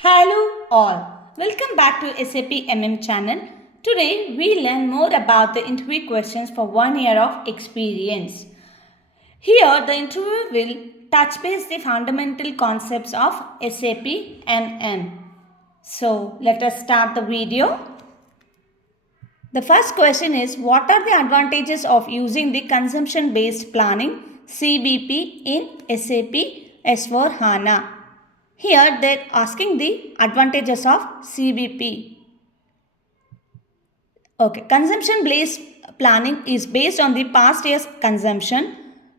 Hello all, welcome back to SAP MM channel. Today we learn more about the interview questions for 1 year of experience. Here the interviewer will touch base the fundamental concepts of SAP MM. So let us start the video. The first question is, what are the advantages of using the consumption based planning CBP in SAP S4 HANA? Here they are asking the advantages of CBP. Okay, consumption based planning is based on the past year's consumption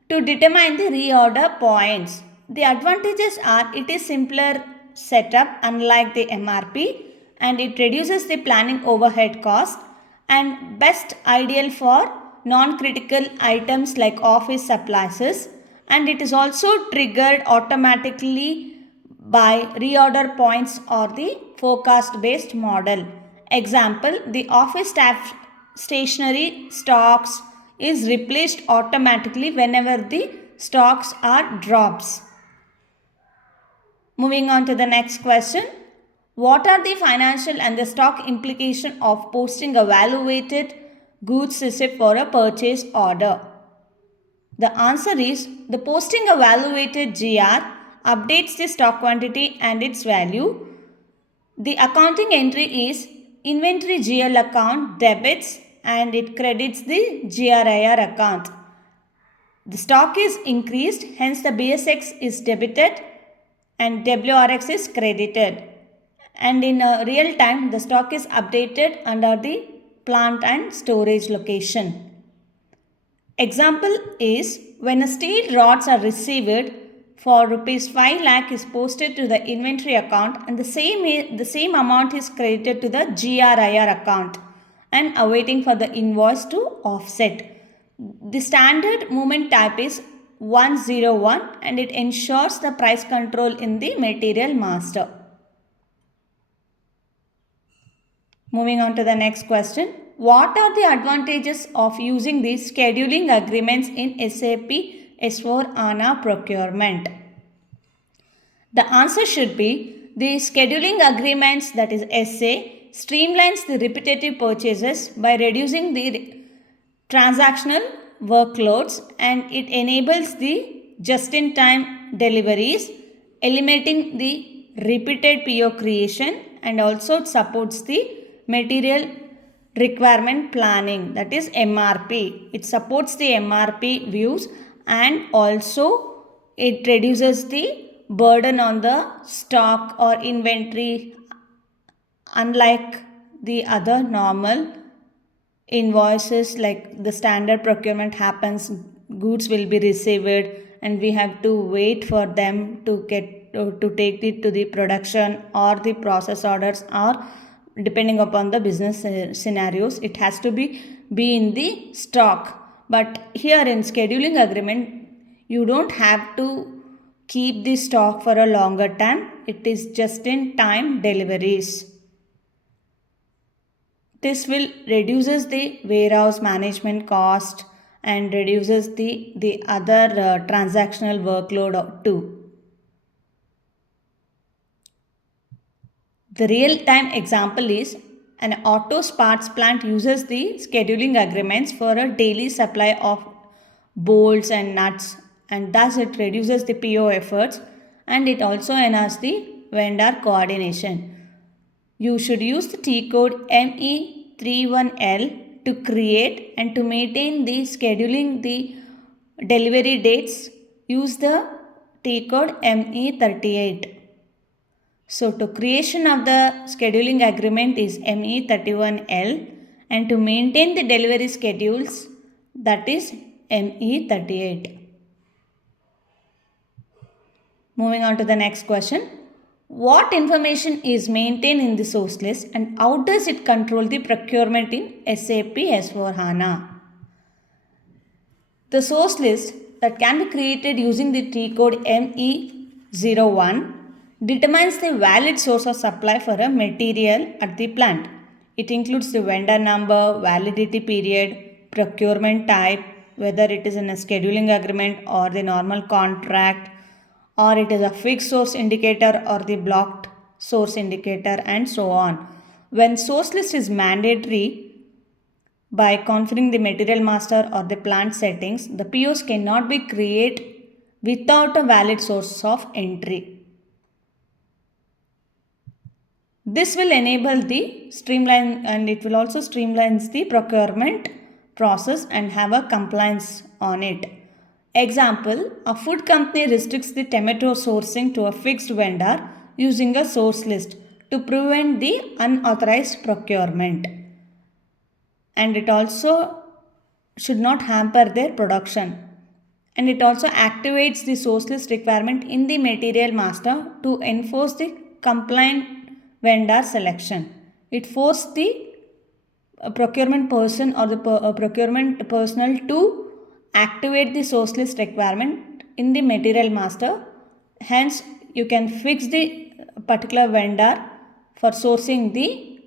to determine the reorder points. The advantages are it is simpler setup unlike the MRP, and it reduces the planning overhead cost, and best ideal for non-critical items like office supplies, and it is also triggered automatically by reorder points or the forecast based model. Example, the office staff stationery stocks is replaced automatically whenever the stocks are drops. Moving on to the next question. What are the financial and the stock implication of posting a valuated goods receipt for a purchase order? The answer is the posting a valuated GR updates the stock quantity and its value. The accounting entry is inventory GL account debits and it credits the GRIR account. The stock is increased, hence the BSX is debited and WRX is credited. And in real time, the stock is updated under the plant and storage location. Example is when a steel rods are received for rupees 5 lakh is posted to the inventory account and the same amount is credited to the GRIR account and awaiting for the invoice to offset. The standard movement type is 101 and it ensures the price control in the material master. Moving on to the next question. What are the advantages of using the scheduling agreements in SAP S4 HANA procurement? The answer should be the scheduling agreements, that is SA, streamlines the repetitive purchases by reducing the transactional workloads and it enables the just-in-time deliveries, eliminating the repeated PO creation, and also it supports the material requirement planning, that is MRP. It supports the MRP views and also it reduces the burden on the stock or inventory, unlike the other normal invoices. Like the standard procurement happens, goods will be received and we have to wait for them to take it to the production or the process orders, or depending upon the business scenarios it has to be in the stock. But here in scheduling agreement you don't have to keep the stock for a longer time, it is just in time deliveries. This will reduces the warehouse management cost and reduces the other transactional workload too. The real-time example is an auto parts plant uses the scheduling agreements for a daily supply of bolts and nuts, and thus it reduces the PO efforts and it also enhances the vendor coordination. You should use the T code ME31L to create and to maintain the scheduling the delivery dates. Use the T code ME38. So to creation of the scheduling agreement is ME31L and to maintain the delivery schedules, that is ME38. Moving on to the next question. What information is maintained in the source list and how does it control the procurement in SAP S4 HANA? The source list that can be created using the T code ME01 determines the valid source of supply for a material at the plant. It includes the vendor number, validity period, procurement type, whether it is in a scheduling agreement or the normal contract, or it is a fixed source indicator or the blocked source indicator, and so on. When source list is mandatory, by configuring the material master or the plant settings, the POs cannot be created without a valid source of entry. This will enable the streamline, and it will also streamlines the procurement process and have a compliance on it. Example, a food company restricts the tomato sourcing to a fixed vendor using a source list to prevent the unauthorized procurement. And it also should not hamper their production. And it also activates the source list requirement in the material master to enforce the compliant vendor selection. It forces the procurement person or the procurement personnel to activate the source list requirement in the material master. Hence, you can fix the particular vendor for sourcing the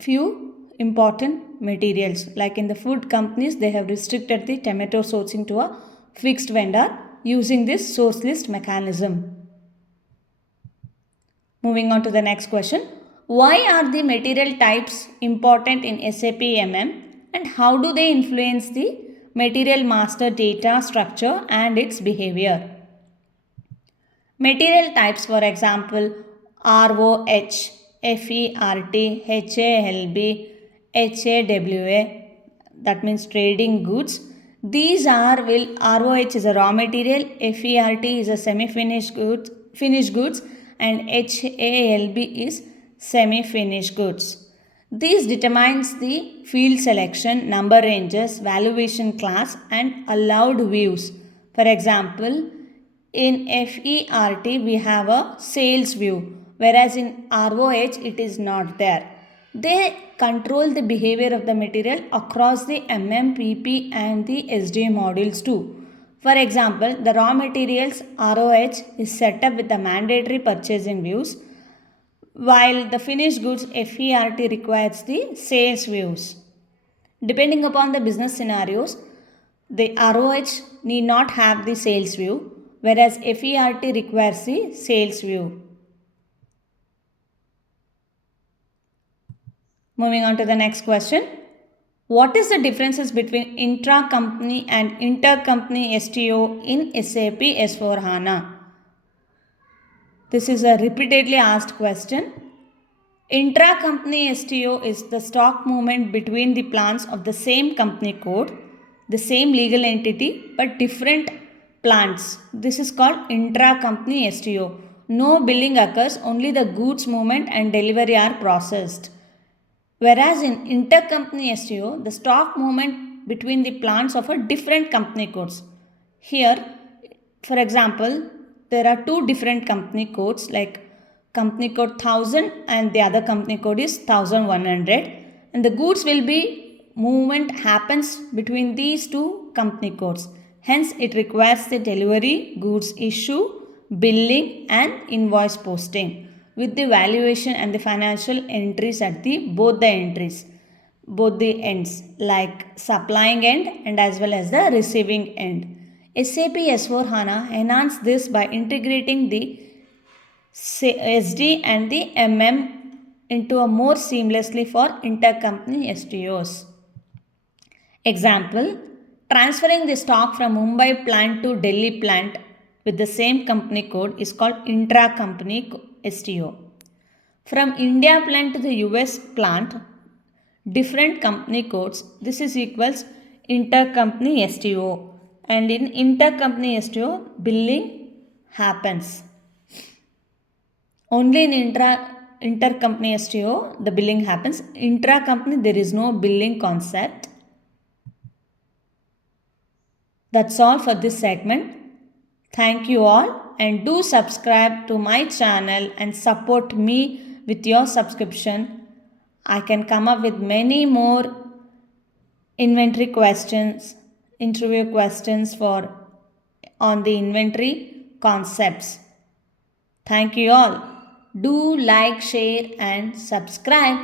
few important materials. Like in the food companies, they have restricted the tomato sourcing to a fixed vendor using this source list mechanism. Moving on to the next question. Why are the material types important in SAP MM and how do they influence the material master data structure and its behavior? Material types, for example, ROH, FERT, HALB, HAWA, that means trading goods. These are ROH is a raw material, FERT is a semi-finished goods, finished goods, and HALB is semi-finished goods. This determines the field selection, number ranges, valuation class, and allowed views. For example, in FERT we have a sales view, whereas in ROH it is not there. They control the behavior of the material across the MM, and the SD modules too. For example, the raw materials ROH is set up with the mandatory purchasing views, while the finished goods FERT requires the sales views. Depending upon the business scenarios, the ROH need not have the sales view, whereas FERT requires the sales view. Moving on to the next question. What is the differences between intra-company and inter-company STO in SAP S4HANA? This is a repeatedly asked question. Intra-company STO is the stock movement between the plants of the same company code, the same legal entity, but different plants. This is called intra-company STO. No billing occurs, only the goods movement and delivery are processed. Whereas in intercompany STO, the stock movement between the plants of a different company codes. Here, for example, there are two different company codes, like company code 1000 and the other company code is 1100, and the goods will be movement happens between these two company codes. Hence, it requires the delivery, goods issue, billing and invoice posting with the valuation and the financial entries at the both the ends, like supplying end and as well as the receiving end. SAP S4HANA enhanced this by integrating the SD and the MM into a more seamlessly for intercompany STOs. Example, transferring the stock from Mumbai plant to Delhi plant with the same company code is called intra-company STO. From India plant to the US plant, different company codes, this is equals intercompany STO. And in intercompany STO, billing happens. Only in intercompany STO, the billing happens. Intra-company, there is no billing concept. That's all for this segment. Thank you all, and do subscribe to my channel and support me with your subscription. I can come up with many more inventory questions, interview questions on the inventory concepts. Thank you all. Do like, share and subscribe.